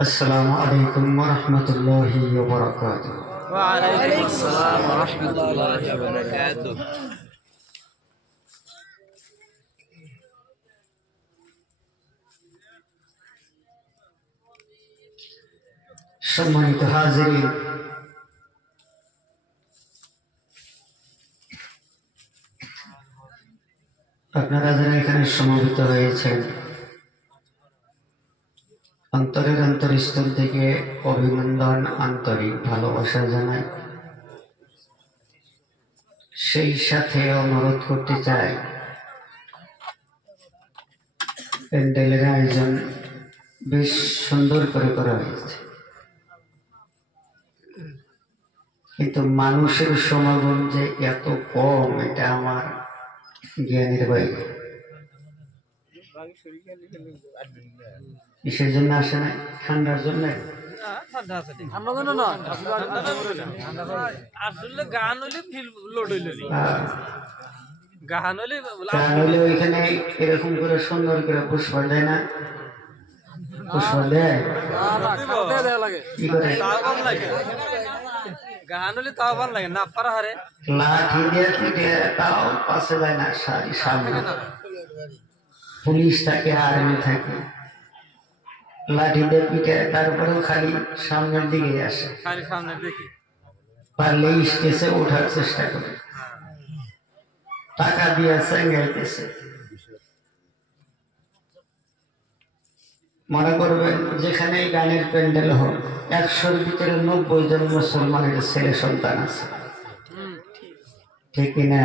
अस्सलामु अलैकुम वरहमतुल्लाहि वबरकातुहू। वालेकुम अस्सलाम वरहमतुल्लाहि वबरकातुहू। সম্মানিত হাজিরিন, আপনারা যারা এখানে সমবেত হয়েছেন, অন্তরের অন্তরস্থল থেকে অভিনন্দন, আন্তরিক ভালোবাসা জানাই। সেই সাথে অনুরোধ করতে চাই, প্যান্ডেলের আয়োজন বেশ সুন্দর করে করা হয়েছে, কিন্তু মানুষের সমাগম যে এত কম, এটা আমার জ্ঞানের বাইরে। কিসের জন্য আসে না? ঠান্ডার জন্য। ওইখানে এরকম করে সুন্দর করে পুষ্প দেয় না? পুষ্প দেয় কি করে? লাঠি দিয়ে পিঠে তাও পাশে যায় না, সামনে পুলিশ থাকে, আর্মি থাকে, লাঠি দিয়ে পিঠে, তারপরেও খালি সামনের দিকে আসে, পারলে স্টেজে ওঠার চেষ্টা করে, টাকা দিয়ে চেঙ্গাইতেছে। মনে করবেন যেখানে গানের প্যান্ডেল হোক, 100-র ভিতরে 90 জন মুসলমানের ছেলে সন্তান আছে, ঠিক কিনা?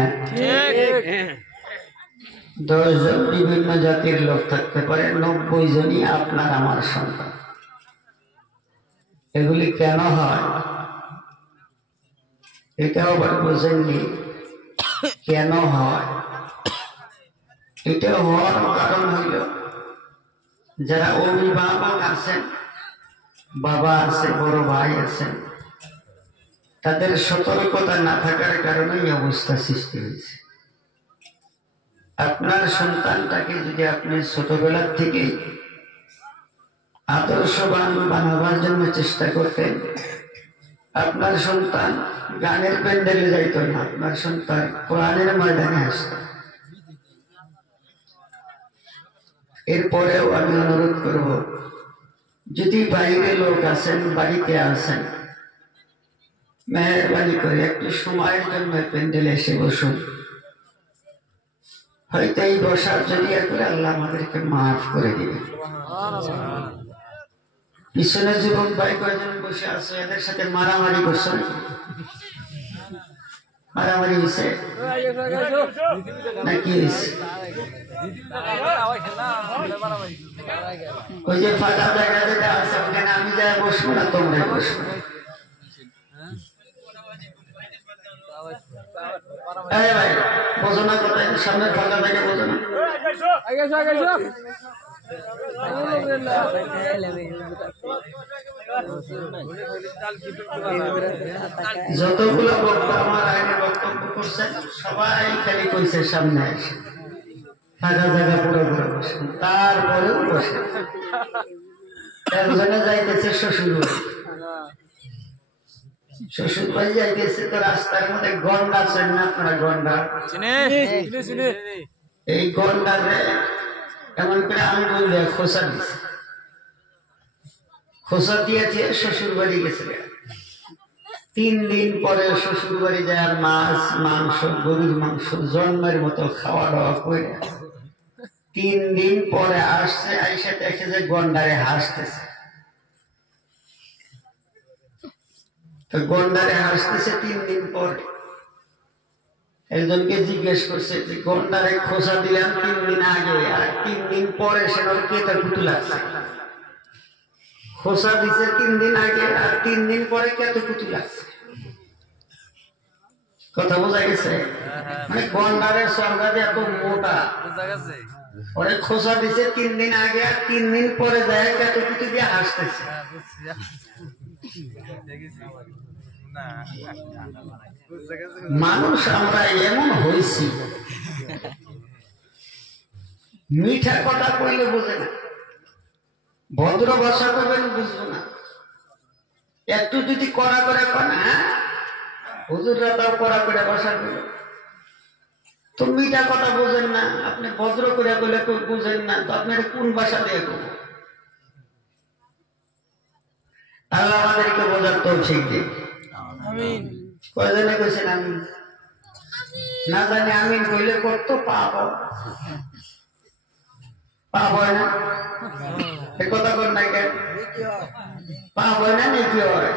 10 জন বিভিন্ন জাতির লোক থাকতে পারে, 90 জনই আপনার আমার সন্তান। এগুলি কেন হয় এটাও আবার বোঝেননি কেন হয়। এটা হওয়ার কারণ হইল, যারা অভিভাবক আছেন, বাবা আছে, বড় ভাই আছেন, তাদের সতর্কতা না থাকার কারণে এই অবস্থা সৃষ্টি হয়েছে। আপনার সন্তানটাকে যদি আপনি ছোটবেলার থেকে আদর্শবান বানাবার জন্য চেষ্টা করতেন, আপনার সন্তান গানের প্যান্ডেলে যাইত না, আপনার সন্তান কোরআনের ময়দানে আসত। এরপরেও আমি অনুরোধ করব, যদি বাইরে লোক আছেন, বাড়িতে আছেন, মেহরবানি করে একটু সময়ের জন্য প্যান্ডেলে এসে বসুন। হয়তো এই বসার জড়িয়ে করে আল্লাহ আমাদেরকে মাফ করে দিবেন। পিছনে যুবক ভাই কয়েকজন বসে আছে, এদের সাথে মারামারি করছে, মারামারি হয়েছে নাকি? ওই যে ফাঁকা জায়গা যেটা আছে, ওখানে আমি যাই বসবো না, তোমরা বসবো। ভাই বোঝো না কথা, সামনে ফাঁকা জায়গা বোঝো না? যতগুলো বক্তা আমার আগে বক্তব্য করছেন, সবাই খালি কইছে সামনে আসে, ফাঁকা জায়গা পুরো করে বসেন, তারপরেও বসে। একজনে যাইতেছে শ্বশুর বাড়ি, শ্বশুর বাড়ি যাইতেছে, তো রাস্তার মধ্যে গন্ডা চেন না আপনারা? গন্ডা, এই গন্ডারে এমন করে আমি বললে খোসা দিছে, খোসা দিয়েছে, শ্বশুর বাড়ি গেছে। 3 দিন পরে শ্বশুর বাড়ি যায়, আর মাছ মাংস, গরুর মাংস জন্মের মতো খাওয়া দাওয়া করে 3 দিন পরে আসছে, আইসা দেখে যে গন্ডারে হাসতেছে। তো গন্ডারে হাসতেছে 3 দিন পরে। একজনকে জিজ্ঞেস করছে যে গন্ডারে খোসা দিলাম 3 দিন আগে, আর 3 দিন পরে সে কেটে কুটু লাগছে। খোসা দিছে 3 দিন আগে, আর 3 দিন পরে কেটে কুটু লাগছে। কথা বোঝা গেছে? মানে গন্ডারের সংজ্ঞা এত মোটা, ওরে খোসা দিছে 3 দিন আগে, আর 3 দিন পরে যায় কেটে কুটু দিয়ে হাসতেছে। মানুষ আমরা এমন হয়েছি, মিঠা কথা কইলে বোঝে না, ভদ্র ভাষা করবেন বুঝবো না, একটু যদি কড়া করে কন, হ্যাঁ হুজুররা তাও কড়া করে ভাষা করবে, তো মিঠা কথা বোঝেন না, আপনি ভদ্র করে বলে বুঝেন না, তো আপনার কোন ভাষা দিয়ে করবো? আল্লাহ আমাদেরকে বোঝার তৌফিক দিন। কয়জনে কইছেন আমিন? না জানি আমিন কইলে করতো পাপ পাপ হয় না, এ কথা কর না কেন? পাপ হয় না নেকি হয়?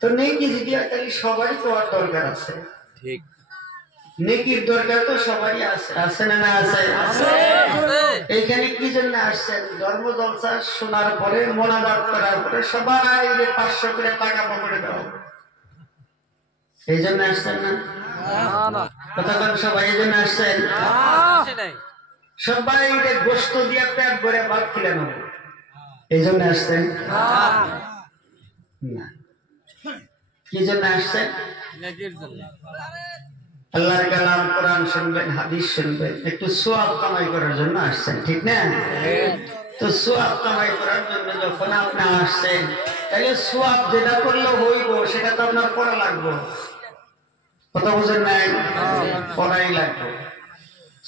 তো নেকি যদি হয় তাহলে সবাই তো আর দরকার আছে, ঠিক নেকির দরকার তো সবারই আছে, আছে না না আছে? এইখানে কি জন্য আসছেন? ধর্ম জলসা শোনার পরে মোনাজাত করার পরে সবাই 500 করে টাকা পকেটে দাও, এই জন্য আসছেন না? কথা বলেন, সবাই এই জন্য আসছেন? সবাই গোস্ত দিয়ে পেট ভরে ভাত খেলেন, এই জন্য আসছেন না? কি জন্য আসছেন? আল্লাহর কালাম কোরআন শুনবেন, হাদিস শুনবেন, একটু সওয়াব কামাই করার জন্য আসছেন, ঠিক না? তো সওয়াব কামাই করার জন্য যখন আপনি আসছেন, তাহলে সওয়াব যেটা করলে হইব সেটা তো আপনার করা লাগবে, কথা বুঝেন নাই? করাই লাগবে।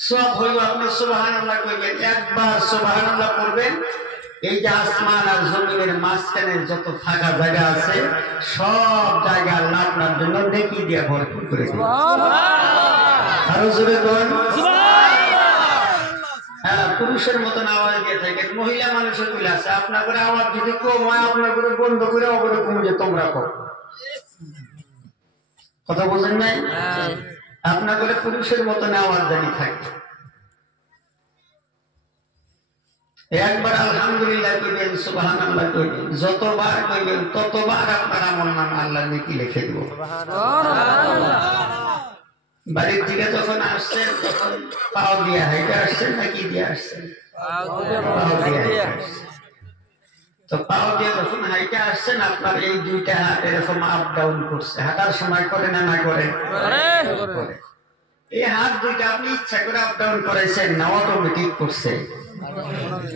সওয়াব হইব, আপনি সুবহানাল্লাহ কইবেন, একবার সুবহানাল্লাহ করবেন, এই যে আসমান আর জমিনের মাঝখানে যত ফাঁকা জায়গা আছে সব জায়গা আল্লাহ আপনার জন্য নেকি দিয়ে ভরপুর করে দিবেন। আরো জোরে বলুন সুবহানাল্লাহ। হ্যাঁ, পুরুষের মতন আওয়াজ দিয়ে থাকেন, মহিলা মানুষের কইলে আছে, আপনার করে আওয়াজ যদি কম হয় আপনার করে বন্ধ করে ওপরে কম যে তোমরা করো, কথা বুঝেন নাই? আপনার করে পুরুষের মতন আওয়াজ জানি থাকে। একবার আলহামদুলিল্লাহ কইবেন, সুবহানাল্লাহ কইবেন, যতবার কইবেন ততবার আপনার আমলনামা আল্লাহ নেকি লিখে দিব। বাড়ির থেকে যখন আসছেন তখন পাও দিয়ে হাইটে আসছেন নাকি দিয়ে আসছেন? পাও দিয়ে আসছেন। তো পাও দিয়ে যখন হাইটে আসছেন আপনার এই দুইটা হাত এরকম আপ ডাউন করছে, হাঁটার সময় করে না? না করে? করে। এই হাত দুইটা আপনি ইচ্ছা করে আপ ডাউন করেছেন না অটোমেটিক করছে?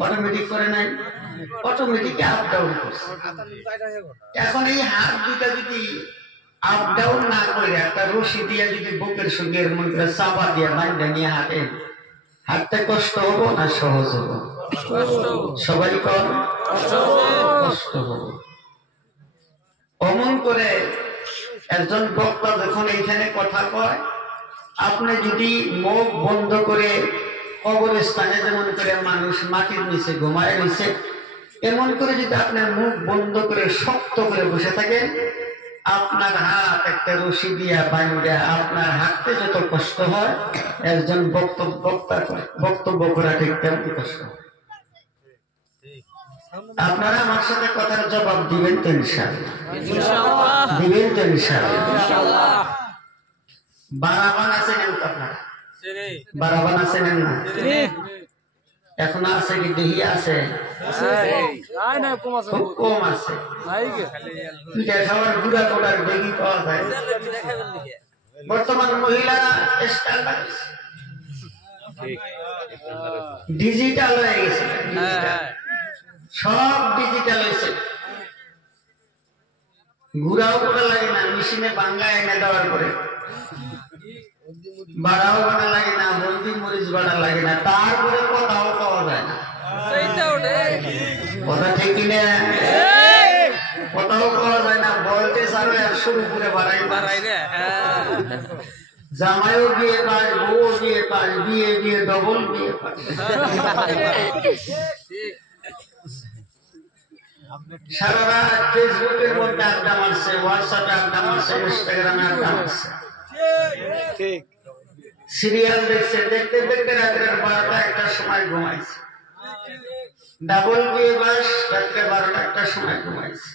অটোমেটিক করে নাই, অটোমেটিক আপ ডাউন করছে। এখন এই হাত দুটা যদি আপ ডাউন না করে একটা রশি দিয়ে যদি বুকের সঙ্গে এমন করে চাপা দিয়ে বাঁধা নিয়ে হাঁটেন, হাঁটতে কষ্ট হবো না সহজ হবো? সবাই কর কষ্ট হবো। অমন করে একজন বক্তা যখন এইখানে কথা কয়, আপনি যদি মুখ বন্ধ করে কবরস্থানে যেমন করে মানুষ মাটির নিচে ঘুমায় রয়েছে, এমন করে যদি আপনার মুখ বন্ধ করে শক্ত করে বসে থাকেন, আপনার হাত একটা রশি দিয়া বাঁধা আপনার হাঁটতে যত কষ্ট হয়, একজন বক্তব্য করা ঠিক তেমন কষ্ট হয়। আপনারা আমার সাথে কথার জবাব দিবেন তো ইনশাআল্লাহ? দিবেন তো ইনশাআল্লাহ? বারাবান আছে না আপনারা? বারাবান আছে না? এখন আছে কি? দেহি আছে? খুব কম আছে। পিঠা খাওয়ার গুড়া কোটার দেহি পাওয়া যায়। বর্তমান মহিলারা ডিজিটাল হয়ে গেছে, সব ডিজিটাল হয়েছে। গুড়াও করা লাগে না, মেশিনে বাংলা এনে দেওয়ার পরে বাড়াও বাড়া লাগে না, হলদি মরিচ বাড়া লাগে না, তারপরে কথাও পাওয়া যায় না। কথা ঠিক কিনা? কথাও পাওয়া যায় না, বলতে আরো 100 উপরে বাড়াই জামাইও বিয়ে পাস, বউ বিয়ে পাস, বিয়ে বিয়ে ডবল বিয়ে পাস। সারা রাত ফেসবুকের মধ্যে আড্ডা মারছে, হোয়াটসঅ্যাপে আড্ডা মারছে, ইনস্টাগ্রামে আড্ডা মারছে, সিরিয়াল দেখছে, দেখতে দেখতে রাত্রে 12টা 1টার সময় ঘুমাইছে। ডাবল বিয়ে বাস, রাত্রে 12টা 1টার সময় ঘুমাইছে।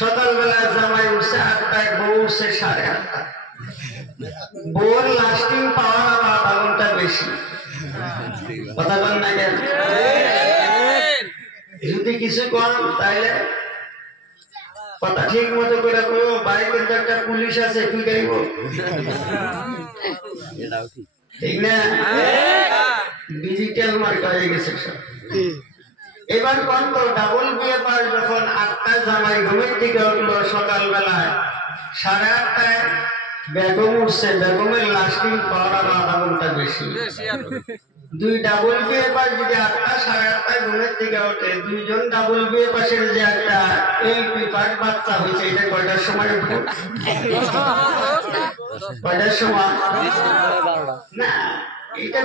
সকালবেলা জামাই উঠছে 8টায়, বউ উঠছে 8:30। বউর লাস্টিং পাওয়ার আবার 1/2 ঘন্টা বেশি। কথা বল না কেন? যদি কিছু কম তাইলে কথা ঠিক মতো করে কইও, বাড়ি কিন্তু একটা পুলিশ আছে, তুই গাইব, ঠিক না? ডিজিটাল মার্কা হয়ে গেছে সব। এবার কত ডাবল বিয়ে পাস যখন 8টায় জামাই ঘুমের থেকে উঠলো সকালবেলায় 8:30টায় বেগম উঠছে, বেগমের লাস্টিং পাওয়ার আরো আধা ঘন্টা বেশি। দুই ডাবল বিয়ে পাস যদি 8টা 8:30টায় ঘুমের থেকে ওঠে, দুইজন ডাবল বিয়ে পাশের যে একটা এলপি পাস বাচ্চা হয়েছে, এটা কয়টার সময় উঠে? কয়টার সময়? না, এটা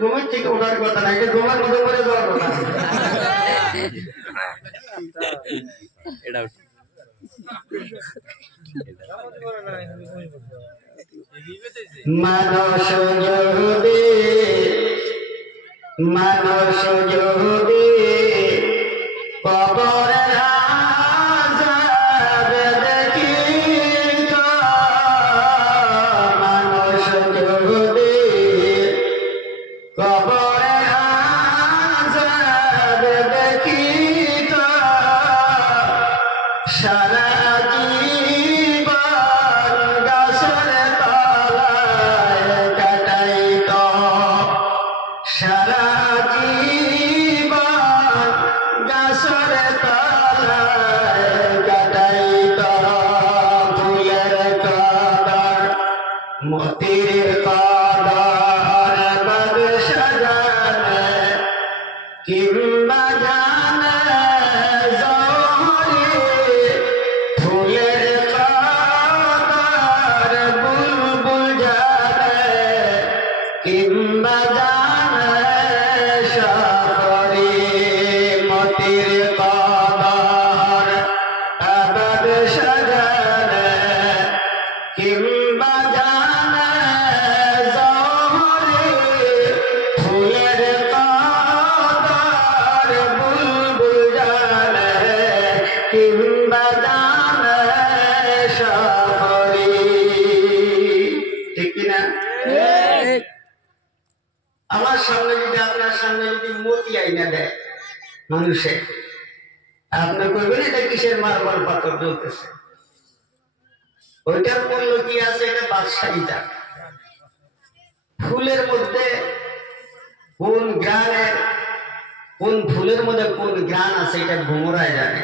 ঘুমের থেকে ওঠার কথা না, এটা ঘুমের মতো করে যাওয়ার কথা। মানুষ যদি কবরের আযাব দেখিত, মানুষ যদি কবরের আযাব দেখিত, সারা জীবন গাছের তলায় কাটাইত, সারা জীবন গাছের তলায় কাটাইত। ফুলের কদর মতির কদর বাদশা জানে, কিংবা জানে জহরি। ফুলের কদর বুলবুল জানে, কিংবা জানে শহরি। মতির কদর বাদশা জানে, কিংবা জানে জহরি। ফুলের কদর বুলবুল জানে, কিংবা জানে শহরি। ঠিক কিনা? আমার সামনে যদি, আপনার সামনে যদি মতি আইনা দেয় মানুষে, আপনি করবেন এটা কিসের মার্বেল পাথর জ্বলতেছে, ওইটার মূল্য কি আছে? এটা বাদশাহী টাকা। ফুলের মধ্যে কোন গ্রানের, কোন ফুলের মধ্যে কোন গ্রান আছে, এটা ভ্রমরাই জানে।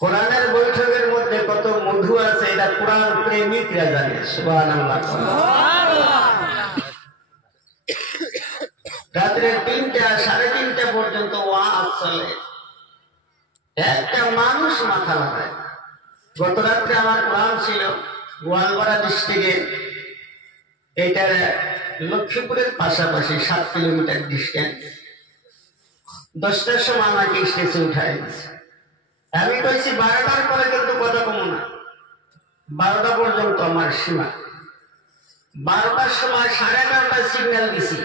কোরআনের বৈঠকের মধ্যে কত মধু আছে, এটা কোরআন প্রেমিকরা জানে। সুবহানাল্লাহ। রাত্রে 3টা 3:30 পর্যন্ত ওয়াজ চলে, একটা মানুষ মাথা লাগায়। গত রাত্রে আমার প্ল্যান ছিল গোয়ালপাড়া ডিস্ট্রিক্টে, এটা লক্ষ্মীপুরের পাশাপাশি 7 কিলোমিটার ডিস্টেন্স। 10টার সময় আমাকে স্টেজে উঠায় দিচ্ছে। আমি কইছি 12টার পরে কিন্তু কথা কমো না, 12টা পর্যন্ত আমার সীমা। 12টার সময় 11:30টায় সিগন্যাল দিছি,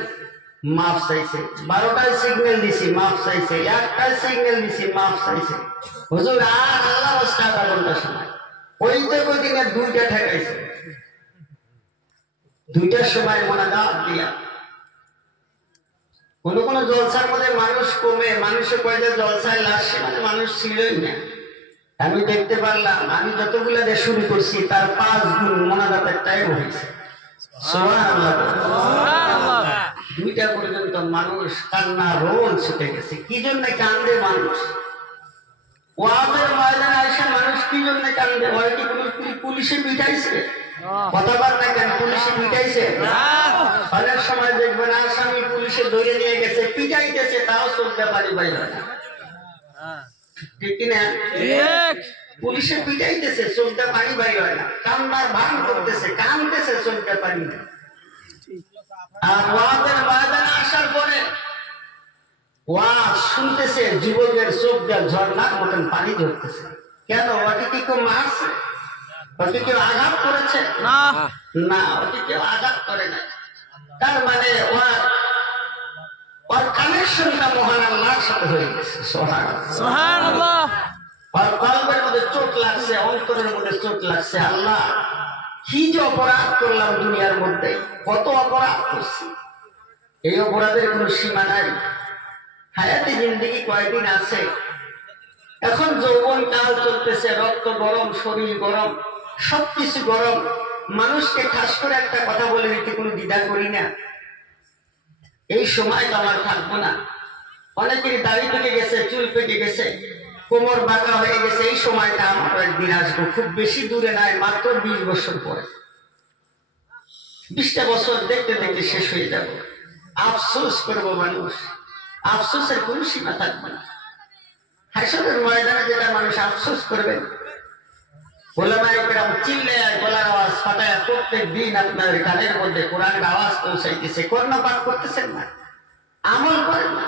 মাফ চাইছে। 12টায় সিগন্যাল দিছি, মাফ চাইছে। 1টায় সিগন্যাল দিছি, মাফ চাইছে। হুজুর আর আল্লাহ রাস্তা আধা ঘন্টা সময়। ওইতে ওই দিনে 2টা ঠেকাইছে। 2টার সময় মোনাজাত দিয়া। কোন কোন জলসার মধ্যে মানুষ কমে, মানুষে কয় যে জলসায় লাস্ট মানে মানুষ ছিলই না। আমি দেখতে পারলাম, আমি যতগুলো দিয়ে শুরু করছি তার 5 গুণ মোনাজাতের টাইম হয়েছে। সুবহানাল্লাহ। 2টা পর্যন্ত মানুষ কান্না রোল ছুটে গেছে। কি জন্য কান্দে মানুষ? ওয়াজের ময়দানে এসে মানুষ কি জন্য কান্দে? হয় কি পুলিশে পিটাইছে? কথা বল না কেন? পুলিশে পিটাইছে? অনেক সময় দেখবেন আসামি পুলিশে ধরে নিয়ে গেছে, পিটাইতেছে, তাও চলতে পারি বাইরে না। ঠিক কিনা? পুলিশে পিটাইতেছে, চলতে পারি বাইরে হয় না। কান্নার ভান করতেছে, কানতেছে, চলতে পারি না। আর ওয়াজের ময়দানে আসার পরে ওয়াজ শুনতেছে, যুবকের চোখ দিয়ে ঝর্ণার মতন পানি ঝরতেছে। কেন? ওকে কি কেউ মারছে? ওকে কেউ আঘাত করেছে? না, ওকে কেউ আঘাত করে না। তার মানে ওর কানেকশনটা মহান আল্লাহর সাথে হয়ে গেছে। সুবহানাল্লাহ। ওর কলবের মধ্যে চোট লাগছে, অন্তরের মধ্যে চোট লাগছে। আল্লাহ, কি যে অপরাধ করলাম দুনিয়ার মধ্যে, কত অপরাধ করছি, এই অপরাধের কোনো সীমা নাই। হায়াতে জিন্দেগি কয়েকদিন আছে। এখন যৌবন কাল চলতেছে, রক্ত গরম, শরীর গরম, সবকিছু গরম। মানুষকে খাস করে একটা কথা বলে দিতে কোনো দ্বিধা করি না। এই সময় তো আমার থাকবো না। অনেকেরই দাড়ি পেকে গেছে, চুল পেকে গেছে, কোমর বাঁকা হয়ে গেছে। এই সময়টা আমার একদিন আসবো, খুব বেশি দূরে নাই, মাত্র 20 বছর পরে। 20টা বছর দেখতে দেখতে শেষ হয়ে যাব। আফসোস করবো মানুষ, আফসোসের কোন সীমা থাকবে না। হাসরের ময়দানে যেটা মানুষ আফসোস করবেন, ওলামায়ে কেরাম চিল্লায় গলার আওয়াজ ফাটায় প্রত্যেক দিন আপনার কানের মধ্যে কোরআনের আওয়াজ পৌঁছাইতেছে, কোরআন পাঠ করতেছেন না, আমল করেন না।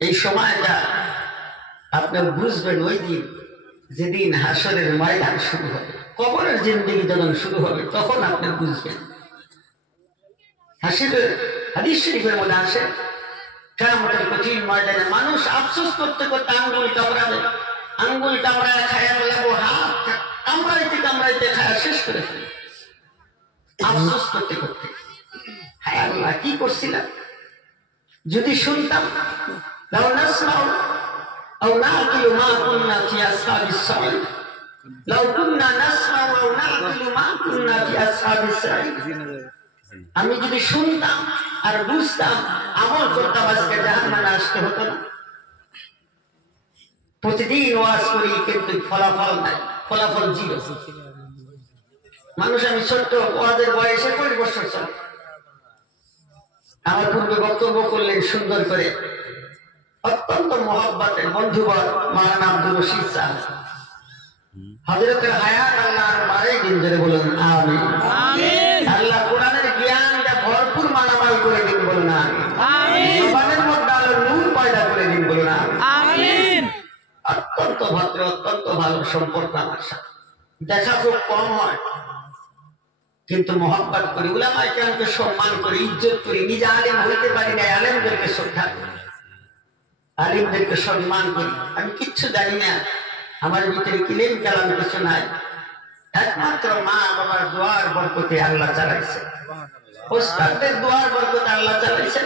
এই সময়টা আপনার বুঝবেন ওই দিন, যেদিন হাসরের ময়দান শুরু হবে, কবরের জিন্দেগি যখন শুরু হবে, তখন আপনি বুঝবেন। হাসরের হাদিস শরীফের মধ্যে আসে, কিয়ামতের কঠিন ময়দানে মানুষ আফসোস করতে করতে আঙ্গুল কামড়াবে, আঙ্গুল কামড়ায় খায়া ফেলাবো, হাত কামড়াইতে কামড়াইতে খায়া শেষ করে ফেলবে, আফসোস করতে করতে। হায় আল্লাহ, কি করছিলাম, যদি শুনতাম, লাউ নাসমাউ আও নাকিলু মা কুননা ফি আসহাবিস সাঈদ, লাউ কুননা নাসমাউ আও নাকিলু মা কুননা ফি আসহাবিস সাঈদ। আমি যদি শুনতাম আর বুঝতাম, আমল করতাম, আজকে জাহান্নামে আসতে হতো না। প্রতিদিন ওয়াজ করি, কিন্তু ফলাফল নাই, ফলাফল জিরো। মানুষ, আমি ছোট্ট ওয়াজের বয়সে 20 বছর চলে। আমার পূর্বে বক্তব্য করলেন সুন্দর করে অত্যন্ত মহব্বতের বন্ধুবর মাওলানা আব্দুর রশিদ সাহেব। হযরতের হায়াত আল্লাহ আর 12 দিন ধরে বলুন আমিন। আল্লাহ কোরআনের জ্ঞানটা ভরপুর মালামাল করে দিন, বলুন আমিন। জবানের মধ্যে আলোর নূর পয়দা করে দিন, বলুন আমিন। অত্যন্ত ভদ্র, অত্যন্ত ভালো সম্পর্ক আমার সাথে, দেখা খুব কম হয়, কিন্তু মহব্বত করি, উলামায়ে কেরামকে সম্মান করি, ইজ্জত করি। নিজে আলেম হইতে পারি না, আলেমদেরকে শ্রদ্ধা করি, আলেমদেরকে সম্মান করি। আমি কিচ্ছু জানি না, আমার ভিতরে কিলেম কালাম কিছু নাই, একমাত্র মা বাবার দোয়ার বরকতে আল্লাহ চালাইছে, ওস্তাদদের দোয়ার বরকতে আল্লাহ চালাইছে।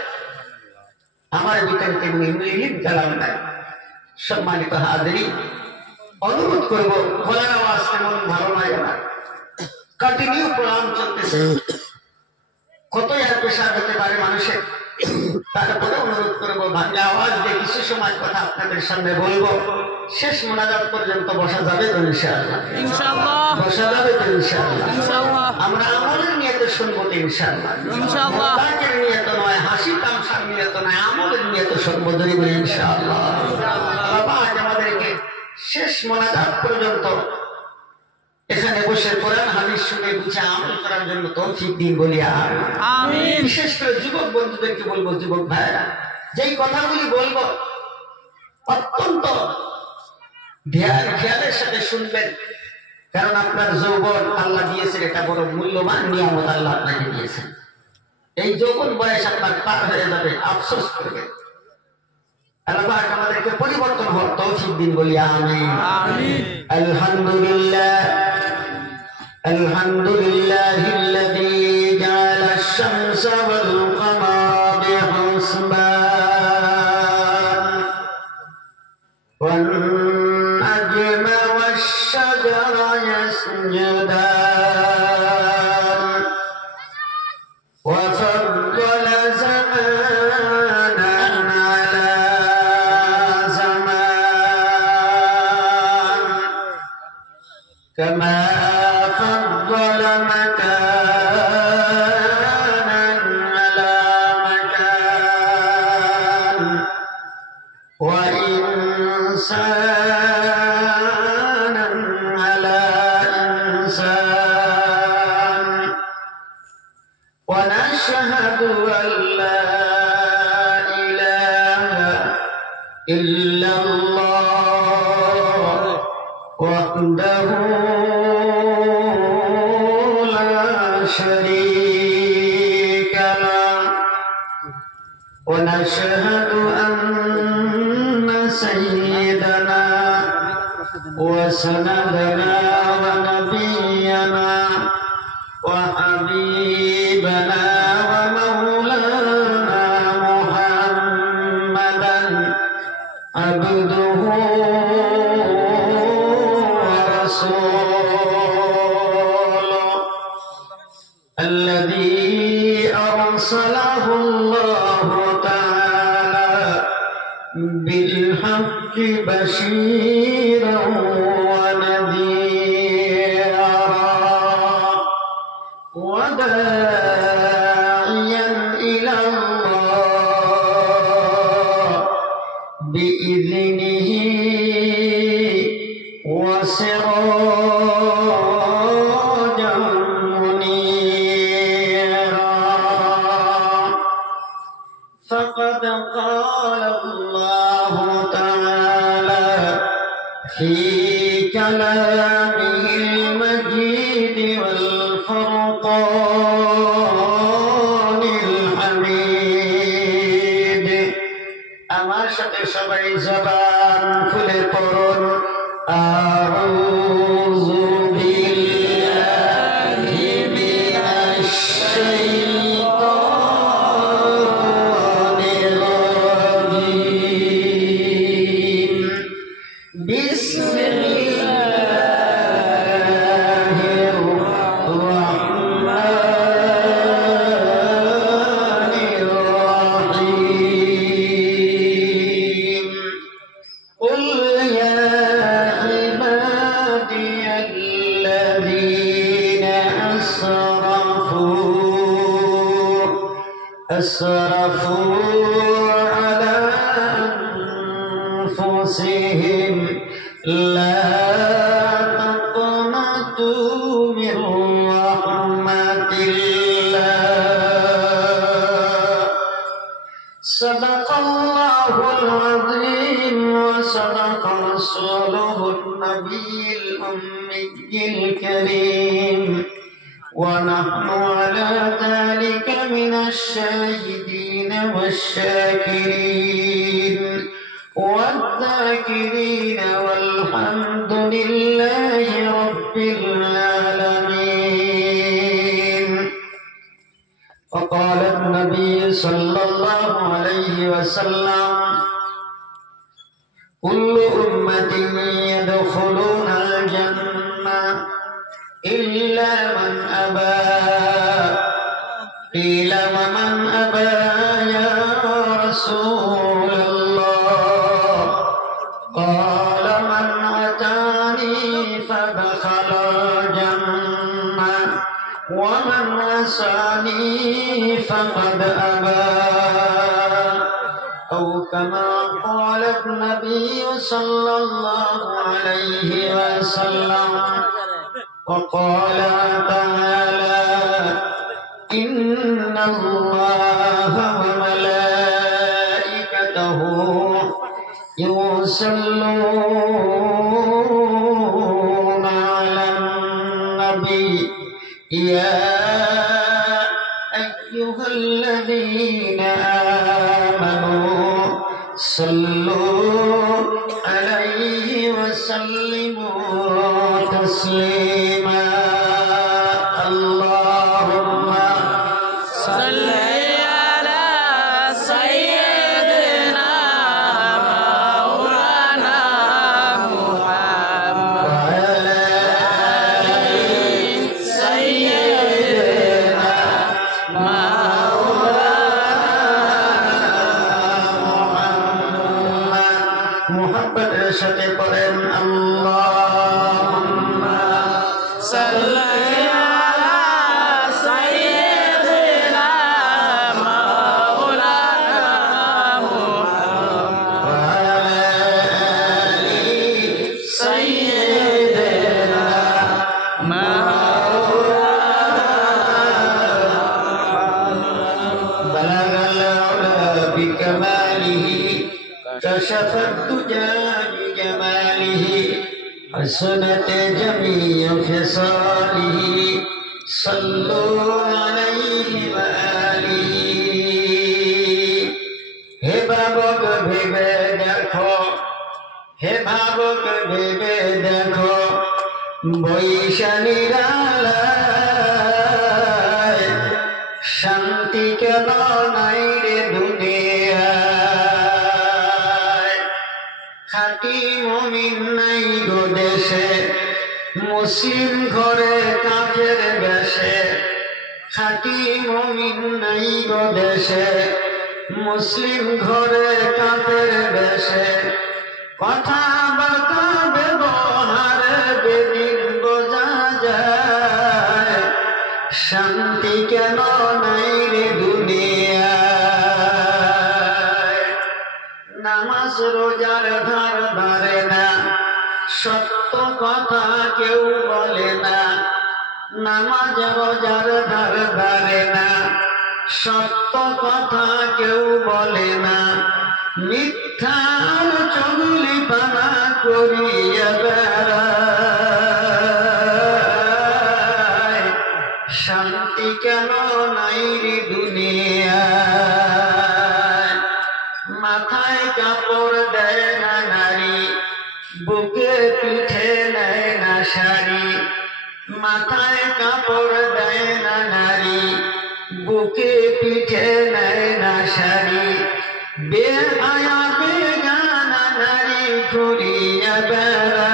আমার ভিতরে তেমনি ইলিম কালাম নাই। সম্মানিত হাজিরিন, অনুরোধ করবো, গলার আওয়াজ তেমন ভালো নয় আমার, কন্টিনিউ প্রোগ্রাম চলতেছে, কতই আর পেশার হতে পারে মানুষের। তারপরে অনুরোধ করবো, বাংলা আওয়াজ দিয়ে কিছু সময় কথা আপনাদের সামনে বলবো। শেষ মোনাজাত পর্যন্ত বসা যাবে তো ইনশাআল্লাহ? ইনশাআল্লাহ বসা যাবে তো ইনশাআল্লাহ? ইনশাআল্লাহ। আমরা আমলের নিয়তে শুনবো তো ইনশাআল্লাহ? ইনশাআল্লাহ। তাকের নিয়ত নয়, হাসি তামসার নিয়ত নয়, আমলের নিয়তে শুনবো ধরিব ইনশাআল্লাহ। বাবা আজ আমাদেরকে শেষ মোনাজাত পর্যন্ত এখানে বসে কোরআন হাদিস শুনে বুঝে আমল করার জন্য তৌফিক দিন, বলি আমিন। বিশেষ করে যুবক বন্ধুদেরকে বলবো, যুবক ভাইরা, যেই কথাগুলি বলবো অত্যন্ত ধ্যান খেয়ালের সাথে শুনবেন, কারণ আপনার যৌবন আল্লাহ দিয়েছেন, এটা বড় মূল্যবান নিয়ামত আল্লাহ আপনাকে দিয়েছেন। এই যৌবন বয়স আপনার পার হয়ে যাবে, আফসোস করবেন। আল্লাহ আমাদেরকে পরিবর্তন হওয়ার তৌফিক দিন, বলি আমিন। আলহামদুলিল্লাহ, আলহামদুলিল্লাহিল্লাযী জাআলা আশ-শামসা ওয়াল কামারা বিহুসবান ওয়ান নাজমা ওয়াশ-শাজারা ইয়াসজুদান ওয়া ফাদ্দালা জামানান আলা জামান কামা فضل مكانا على مكان وإنسانا على إنسان ونشهد أن لا إله إلا الله وحده شريك له ونشهد أن سيدنا وسندنا ونبينا وحبيبنا ومولانا محمدا عبده ورسوله الذي أرسله بالحق بشيرا ونذيرا وداعيا إلى الله بإذنه وسراجا منيرا فقد قال الله تعالى في كلامه المجيد والفرقان الحميد আমার সাথে সবাই জবান খুলে পড়ুন আউযু বিল্লাহি মিনাশ শাইতানির রাজীম বিসমিল্লাহির রাহমানির রাহিম قل يا عبادي الذين أسرفوا على أنفسهم لا تقنطوا من رحمة الله صدق الله العظيم وصدق رسوله النبي الأمي الكريم ونحن على ذلك من الشاهدين والشاكرين والذاكرين والحمد لله رب العالمين وقال النبي صلى الله عليه وسلم كل أمة يدخلون الجنة إلا من أبى قيل ومن أبى يا رسول الله قال من أتاني فدخل الجنة ومن عصاني فقد أبى أو كما قال النبي صلى الله عليه وسلم وقال تعالى إن الله وملائكته يصلون على النبي يا أيها الذين آمنوا صلوا عليه وسلموا تسليما اللهم صل على سيدنا مولانا محمد وعلى آل سيدنا محمد সাথে পড়েন আল্লাহুম্মা صل على سيدنا مولانا محمد وعلى آل سيدنا بلغ العلا بكماله كشف الدجى بجماله حسنت جميع خصاله صلوا عليه وآله হে বাবক ভেবে দেখো হে ভাবক ভেবে দেখো বৈশালীরালায় শান্তি কেন নাই রে দুনিয়ায় খাঁটি মুমিন নাই গো দেশে মুসলিম ঘরে কাফের বেশে খাঁটি মুমিন নাই গো দেশে মুসলিম ঘরে কাফের বেশে কথা বার্তা ব্যবহারে বেদিন বোঝা যায় শান্তি কেন নাই রে দুনিয়ায় নামাজ রোজার ধার ধারে না সত্য কথা কেউ বলে না নামাজ রোজার ধার ধারে না সত্য কথা কেউ বলে না মিথ্যার চুগলি পানা করিয়া বেড়ায় শান্তি কেন নাই রে দুনিয়ায় মাথায় কাপড় দেয় না নারী বুকে পিঠে নেয় না শাড়ি মাথায় কাপড় দেয় না নারী বুকে পিঠে নেয় না শাড়ি বেহায়া বেগানা নারী ঘুরিয়া বেড়ায়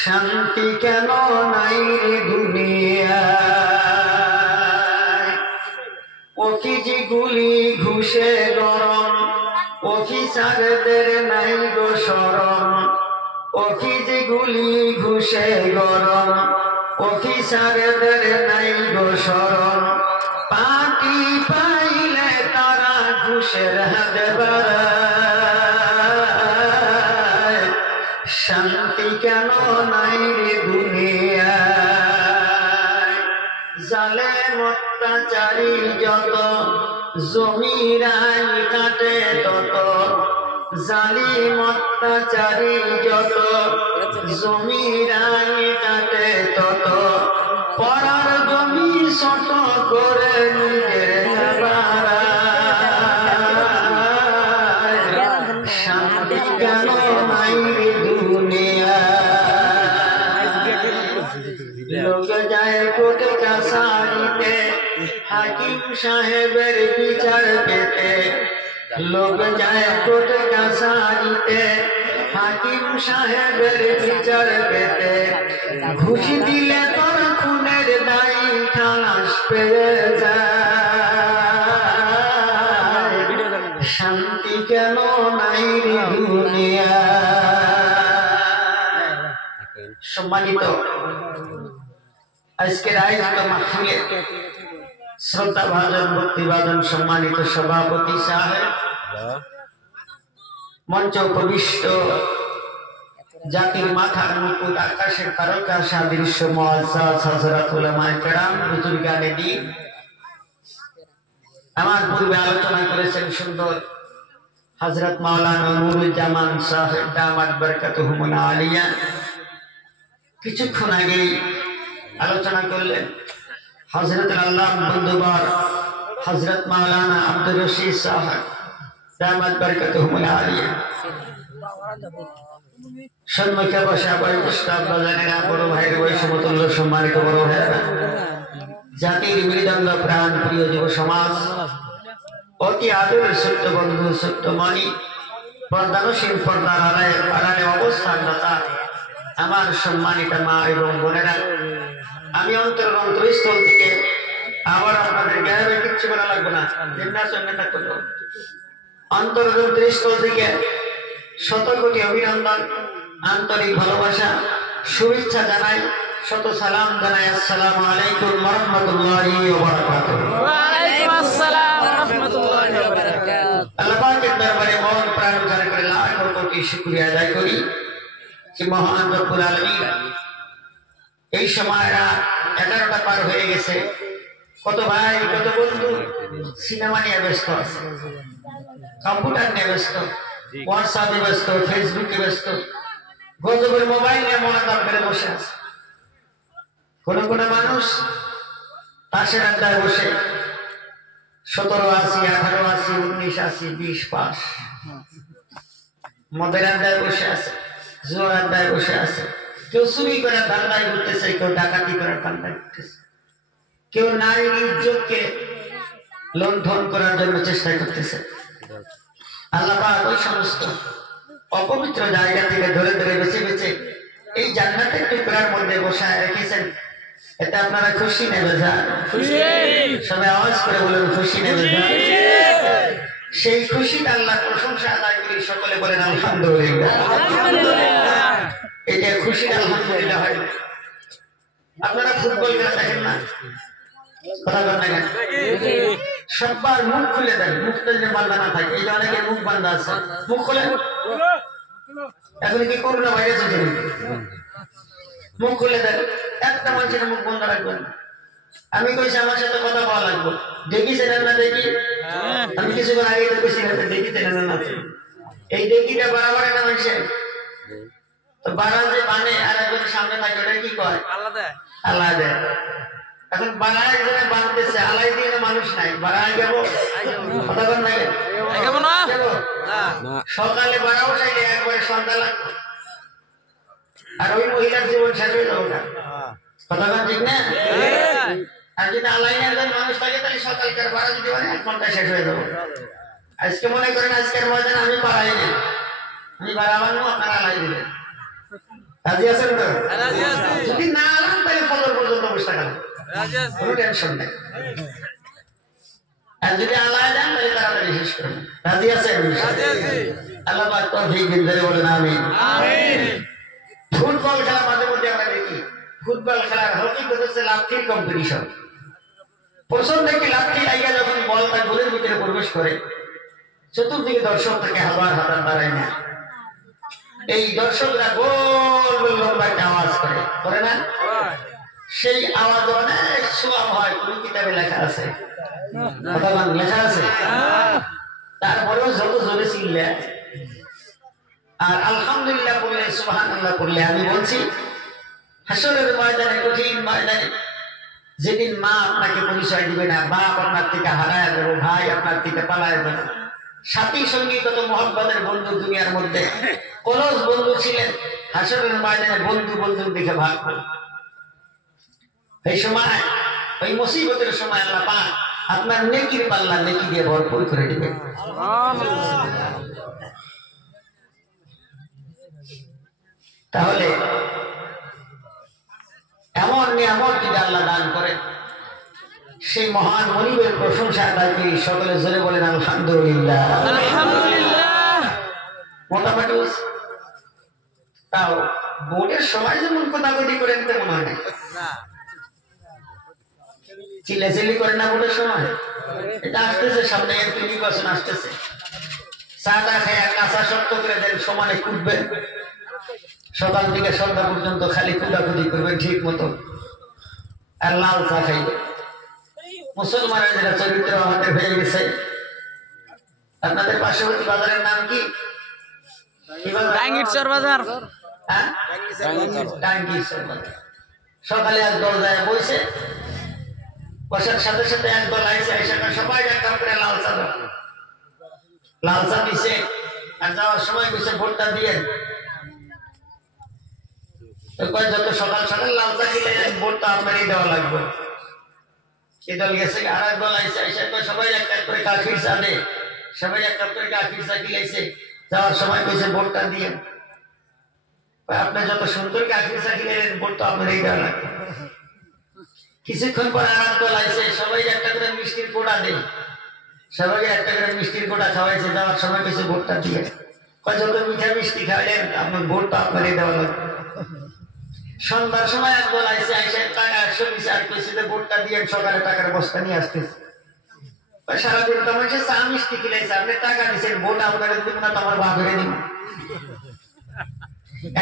শান্তি কেন নাই রে দুনিয়ায় অফিস গুলি ঘুষে গরম অফিসারদের নাই গো শরম অফিস গুলি ঘুষে গরম অফিসারদের নাই গো শরম পার্টি পাইলে তারা ঘুষের হাত বাড়ায় শান্তি কেন নাই রে দুনিয়ায় জালেম অত্যাচারী যত জমিরাই কাটে তত জালিম অত্যাচারী যত জমিরাই কাটে তত পরার জমি শত করে নিজের বাড়ায় শান্তি কেন নাই রে দুনিয়ায় লোক যায় কোর্ট কাছারিতে হাকিম সাহেবের বিচার পেতে লোক যায় কোর্ট কাছারিতে হাকিম সাহেবের বিচার পেতে ঘুষ দিলে তোর খুনের দায়ী খালাস পেয়ে যায় শান্তি কেন নাই রে দুনিয়ায় সম্মানিত আজকের আয়োজিত মাহফিলে শ্রদ্ধা ভাজন ভক্তি ভাজন সম্মানিত সভাপতি সাহেব মঞ্চ উপবিষ্ট জাতির মাথার মুকুট আকাশের তারকা সাদৃশ্য মুআজ্জাজ হযরত উলামায়ে কেরাম বুজুর্গানে দ্বীন আমার পূর্বে আলোচনা করেছেন সুন্দর হযরত মাওলানা নুরুজ্জামান সাহেব দামাত বরকাতুহুমুল আলিয়া কিছুক্ষণ আগে আলোচনা করলেন হযরত আল্লাহ বন্ধুবর হযরত মাওলানা আব্দুর রশিদ সাহেব দামাত বরকাতুহুমুল আলিয়া সম্মুখে বসে বয়োজ্যেষ্ঠ আব্বাজানেরা বড় ভাইয়ের বৈষমতুল্য সম্মানিত বড় ভাইয়েরা জাতির মৃদঙ্গ প্রাণ প্রিয় যুব সমাজ অতি আদরের সত্য বন্ধু সত্যমণি পর্দানসীন পর্দার আড়ালে অবস্থানরতা আমার সম্মানিত মা এবং বোনেরা আমি অন্তরস্থল থেকে আবার আপনাদের গায়ে কিচ্ছু বলা লাগবে না জিন্নার সঙ্গে থাকবো অন্তরস্থল থেকে শত কোটি অভিনন্দন আন্তরিক ভালোবাসা শুভেচ্ছা জানাই শত সালাম জানাই আসসালামু আলাইকুম ওয়া রাহমাতুল্লাহি ওয়া বারাকাতুহু ওয়া আলাইকুম আসসালাম ওয়া রাহমাতুল্লাহি ওয়া বারাকাতুহু আল্লাহ পাকের দরবারে মন প্রাণ উজাড় করে লাখ কোটি শুকরিয়া আদায় করি যে মহান রব্বুল আলামিন এই সময়রা 11টা পার হয়ে গেছে কত ভাই কত বন্ধু সিনেমা নিয়ে ব্যস্ত আছে কম্পিউটার নিয়ে ব্যস্ত হোয়াটসঅ্যাপে ব্যস্ত ফেসবুকে ব্যস্ত গজবের মোবাইল নিয়ে মনে দাম করে বসে আছে কোন কোন মানুষ পাশের আড্ডায় বসে 1780 1880 1980 20 পাস মদের আড্ডায় বসে আছে জোয়ার আড্ডায় বসে আছে কেউ চুরি করে ধান্দায় ঘুরতেছে কেউ ডাকাতি করে ধান্দায় ঘুরতেছে কেউ নারীর ইজ্জতকে লণ্ঠন করার জন্য চেষ্টা করতেছে আল্লাহ পাক ওই সমস্ত অপবিত্র জায়গা থেকে ধরে ধরে বেছে বেছে এই জান্নাতের টুকরার মধ্যে বসায় রেখেছেন এতে আপনারা খুশি নেবে যা সবাই আওয়াজ করে বলেন খুশি নেবে যা সেই খুশিটা আল্লাহ প্রশংসা আদায় করি সকলে বলেন আলহামদুলিল্লাহ এই যে খুশিটা আলহামদুলিল্লাহ হয় আপনারা ফুটবল খেলা দেখেন না কথা বলেন না কেন সবার মুখ খুলে দেন মুখটা যে বান্ধা না থাকে এই যে অনেকের মুখ বান্ধা আছে মুখ খুলে এখন কি করোনা ভাইরাস হচ্ছে মুখ খুলে দেন একটা মানুষের মুখ বন্ধ রাখবেন না আমি কইছি আমার সাথে কথা বলা লাগবো দেখিছেন না দেখি আমি কিছুক্ষণ আগে তো কইছি না দেখিছেন না এই দেখিটা বাড়াবার না মানুষের তো বাড়া যে বানে আর একজন সামনে থাকে ওটা কি কয় আলাদা এখন বাড়ায় একজনে বানতেছে আলাই দিয়ে মানুষ নাই বাড়ায় যাবো কথা বল না সকালে বাড়াও চাইলে একবারে সন্ধ্যা লাগবে আর ওই মহিলার জীবন শেষ হয়ে যাবো না কথা বল ঠিক না আর যদি আলাই একজন মানুষ থাকে তাহলে সকালকার বাড়া যদি মানে 1 ঘন্টা শেষ হয়ে যাবো আজকে মনে করেন আজকের ময়দান আমি বাড়াই না আমি বাড়াবানো আপনারা আলাই দিবেন রাজি আছেন তো যদি না আলাম তাহলে ফজর পর্যন্ত বসে থাকবেন কোনো টেনশন নেই আর যদি আল্লাহ যান তাহলে তাড়াতাড়ি শেষ করবেন রাজি আছেন আল্লাহ পাক তৌফিক দিন ধরে বলেন আমিন ফুটবল খেলা মাঝে মধ্যে আমরা দেখি ফুটবল খেলার হকিকত হচ্ছে লাঠির কম্পিটিশন প্রথম থেকে লাঠি আইয়া যখন বলটা গোলের ভিতরে প্রবেশ করে চতুর্দিকে দর্শক থেকে হাজার হাজার দাঁড়ায় না এই দর্শকরা গোল গোল লম্বা একটা আওয়াজ করে না সেই আওয়াজ অনেক সোয়াব হয় কোন কিতাবে লেখা আছে কথা লেখা আছে তারপরেও যত জোরে চিল্লে আর আলহামদুলিল্লাহ বললে সুবহানাল্লাহ বললে আমি বলছি হাসরের ময়দানে কঠিন ময়দানে যেদিন মা আপনাকে পরিচয় দিবে না বাপ আপনার থেকে হারায় যাবে ভাই আপনার থেকে পালায় যাবে সাথী সঙ্গী কত মহব্বতের বন্ধু দুনিয়ার মধ্যে কলস বন্ধু ছিলেন হাসরের ময়দানে বন্ধু বন্ধুর দিকে ভাগ করে এই সময় ওই মুসিবতের সময় আল্লাহ পাক আপনার নেকির পাল্লা নেকি দিয়ে ভরপুর করে দিবে তাহলে এমন নিয়ামত যদি আল্লাহ দান করে সেই মহান মনিবের প্রশংসা আদায় করি সকলে জোরে বলেন আলহামদুলিল্লাহ মোটামুটি তাও বোর্ডের সময় যেমন কোথাগুটি করেন তেমন হয় না চিল্লাচিল্লি করেন না বোর্ডের সময় এটা আসতেছে সামনে এমপি নির্বাচন আসতেছে চাটা খেয়ে কাঁচা শক্ত করে দেন সমানে কুটবেন সকাল থেকে সন্ধ্যা পর্যন্ত খালি কুদাকুদি করবেন ঠিক মতো আর লাল চা খাইবে মুসলমানের যেটা চরিত্র আমাদের হয়ে গেছে আপনাদের পার্শ্ববর্তী বাজারের নাম কি সকালে এক দল যায় বইছে বসার সাথে সাথে এক দল আইসে সবাই এক কাপ করে লাল চা দিছে আর যাওয়ার সময় গেছে ভোটটা দিয়ে যত সকাল সকাল লাল চা দিলে ভোটটা আপনারই দেওয়া লাগবে এই দল গেছে আর এক দল আইসে সবাই এক কাপ করে কাকির চা দেয় সবাই এক কাপ করে কাকির চা খিলাইছে যাওয়ার সময় গেছে ভোটটা দিয়ে আপনি যত সুন্দর কাকির চা খিলাইলেন ভোটটা আপনারই দেওয়া লাগবে কিছুক্ষণ পর আর এক দল আইসে সবাই একটা করে মিষ্টির কোড়া দেয় সবাই একটা করে মিষ্টির কোড়া খাওয়াইছে যাওয়ার সময় গেছে ভোটটা দিয়ে যত মিঠা মিষ্টি খাওয়াইলেন আপনার ভোটটা আপনারই দেওয়া লাগবে সন্ধ্যার সময় এক দল আইসে টাকা 100 দিছে আর কইছে যে ভোটটা দিয়ে সকালে টাকার বস্তা নিয়ে আসতেছে সারাদিন তো মানুষ চা মিষ্টি খিলাইছে আপনি টাকা দিচ্ছেন ভোট আপনার দিব না তোমার বাপেরে দিব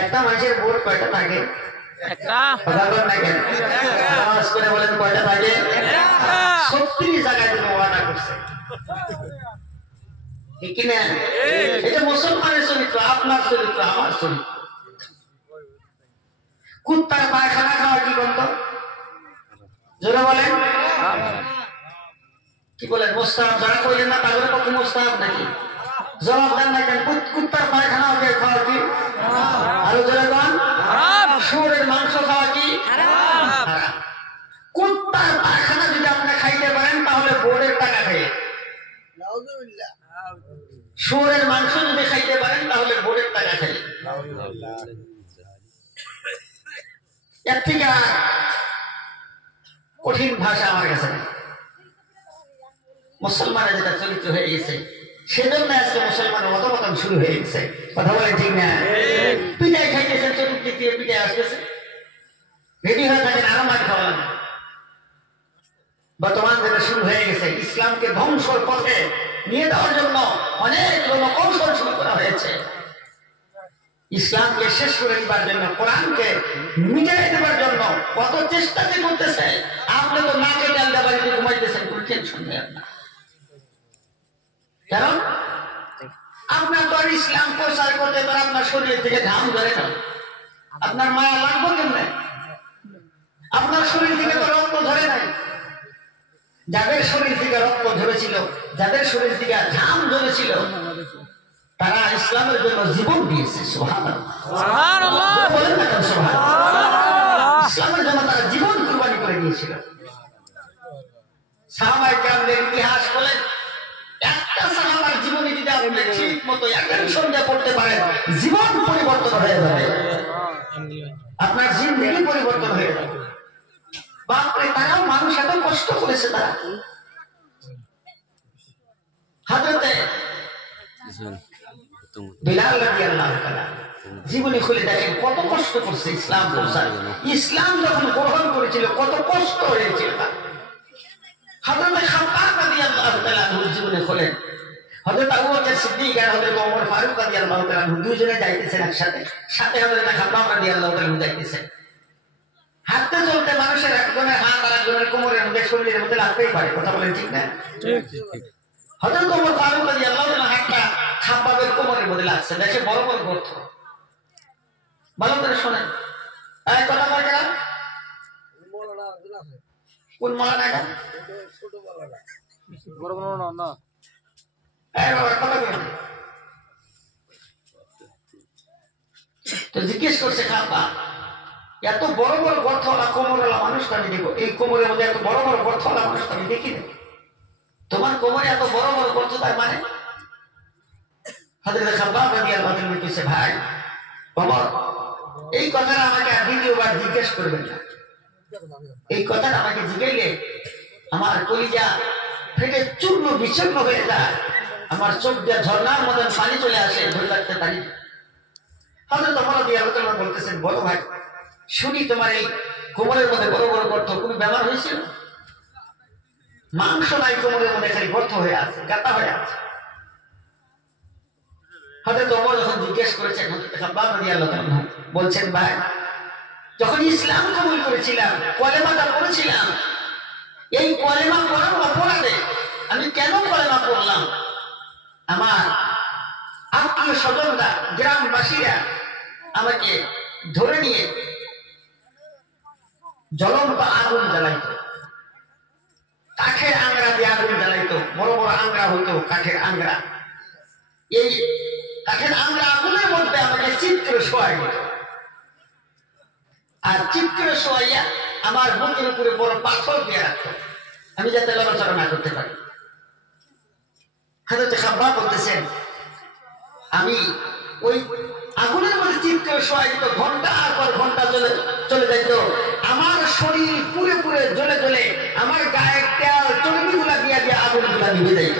একটা মানুষের ভোট কয়টা থাকে বলেন কয়টা থাকে 36 জায়গায় তুমি ওয়াদা করছে ঠিক কিনা এটা মুসলমানের চরিত্র আপনার চরিত্র আমার চরিত্র কুত্তার পায়খানা খাওয়া কি বলতো জোরে বলেন কি বলেন মোস্তাহাব যারা কইলেন না তাদের পক্ষে মোস্তাহাব নাকি জবাব দেন না কেন কুত্তার পায়খানা খাওয়া কি আরো জোরে বলেন শুয়োরের মাংস খাওয়া কি কুত্তার পায়খানা যদি আপনি খাইতে পারেন তাহলে বোর্ডের টাকা খাইয়ে শুয়োরের মাংস যদি খাইতে পারেন তাহলে বোর্ডের টাকা খাইয়ে এর থেকে কঠিন ভাষা আমার কাছে নেই। মুসলমানের যেটা চরিত্র হয়ে গেছে সেজন্য আজকে মুসলমানের মতমতন শুরু হয়ে গেছে। কথা বলে ঠিক না? পিঠাই খাইতেছেন, চতুর্দিক দিয়ে পিঠাই আসতেছে, রেডি হয়ে থাকেন আরো মাছ খাওয়ান। বর্তমান যেটা শুরু হয়ে গেছে ইসলামকে ধ্বংসর পথে নিয়ে দেওয়ার জন্য অনেক রণকৌশল শুরু করা হয়েছে। ইসলামকে শেষ করে দেবার জন্য, কোরআনকে মিটাই দেবার জন্য কত চেষ্টা করতেছে। আপনি তো নাকে ডাল বাড়িতে ঘুমাইতেছেন, কোন টেনশন নেন না। কারণ আপনার তো আর ইসলাম প্রচার করতে পারে আপনার শরীর থেকে ঘাম ধরে না, আপনার মায়া লাগবে কেমনে? আপনার শরীর থেকে তো রক্ত ধরে নাই। যাদের শরীর থেকে রক্ত ধরেছিল, যাদের শরীর থেকে ঘাম ধরেছিল, তারা ইসলামের জন্য জীবন দিয়েছে। সুবহানাল্লাহ, বলেন না কেন সুবহানাল্লাহ? ইসলামের জন্য তারা জীবন কুরবানি করে দিয়েছিল। সাহাবায়ে কেরামদের ইতিহাস বলে একটা সাহাবার জীবনী যদি আপনি ঠিক মতো অ্যাটেনশন দিয়ে পড়তে পারেন, জীবন পরিবর্তন হয়ে যাবে, আপনার জিন্দেগি পরিবর্তন হয়ে যাবে। বাপরে, তারাও মানুষ এত কষ্ট করেছে। তারা হযরতে বিলাল রাদিয়াল্লাহু তাআলা জীবনী খুলে দেখেন কত কষ্ট করছে ইসলাম প্রচার। ইসলাম যখন গ্রহণ করেছিল কত কষ্ট হয়েছিল। হযরতে খাব্বাব রাদিয়াল্লাহু তাআলা জীবনী খুলেন, হযরত আবু বকর সিদ্দিক আর হযরত ওমর ফারুক রাদিয়াল্লাহু তাআলা দুইজনে যাইতেছেন একসাথে, সাথে হযরত খাব্বাব রাদিয়াল্লাহু তাআলা যাইতেছেন। হাঁটতে চলতে মানুষের একজনের হাত আর একজনের কোমরের মধ্যে, শরীরের মধ্যে লাগতেই পারে। কথা বলেন ঠিক না? হযরত ওমর ফারুক রাদিয়াল্লাহু তাআলা হাতটা খাব্বাবের কোমরের মধ্যে লাগছে, দেখে বড় বড় গর্ত। ভালো করে শোনেন, এই কথা কয় গেলাম কোন মালা না বড় বড় না এই বাবা কথা বলেন। তো জিজ্ঞেস করছে খাব্বাব, এত বড় বড় গর্তওয়ালা কোমরওয়ালা মানুষটা আমি দেখো, এই কোমরের মধ্যে এত বড় বড় গর্তওয়ালা মানুষটা আমি দেখি না, তোমার কোমরে এত বড় বড় গর্ত, তার মানে? হযরত খাব্বাব রাদিয়াল্লাহু তাআলা বলতেছে, ভাই ওমর, এই কথাটা আমাকে আর দ্বিতীয়বার জিজ্ঞেস করবেন না। এই কথাটা আমাকে জিজ্ঞাইলে আমার কলিজা ফেটে চূর্ণ বিচূর্ণ হয়ে যায়, আমার চোখ দিয়ে ঝর্ণার মতো পানি চলে আসে, ধরে রাখতে পারি। হযরত ওমর রাদিয়াল্লাহু তাআলা বলতেছেন, বলো ভাই শুনি, তোমার এই কোমরের মধ্যে বড় বড় গর্ত, কোনো বেমার হয়েছিল? মাংস নাই কোমরের মধ্যে, খালি গর্ত হয়ে আছে, গাঁথা হয়ে আছে। হযরত ওমর যখন জিজ্ঞেস করেছেন, হযরত খাব্বাব রাদিয়াল্লাহু তাআলা বলছেন, ভাই যখন ইসলাম কবুল করেছিলাম, কলেমাটা পড়েছিলাম, এই কলেমা পড়ার অপরাধে আমি কেন কলেমা পড়লাম? আমার আত্মীয় স্বজনরা, গ্রামবাসীরা আমাকে ধরে নিয়ে জ্বলন্ত আগুন জ্বালাইতো, কাঠের আংরা দিয়ে আগুন জ্বালাইতো, বড় বড় আংরা হইতো, কাঠের আংরা। এই কাঠের আংরা আগুনের মধ্যে আমাকে চিত্র শোয়াই দিত, আর চিত্র শোয়াইয়া আমার বুকের উপরে বড় পাথর দিয়ে রাখতো, আমি যাতে লড়াচড়া না করতে পারি। হযরত খাব্বাব বলতেছেন, আমি ওই আগুনের মধ্যে চিত্র শোয়াই দিত, ঘন্টার পর ঘন্টা চলে যাইত, আমার শরীর পুরে পুরে জ্বলে জ্বলে আমার গায়ের তেল চর্বিগুলা দিয়ে আগুনগুলা নিভে যাইত।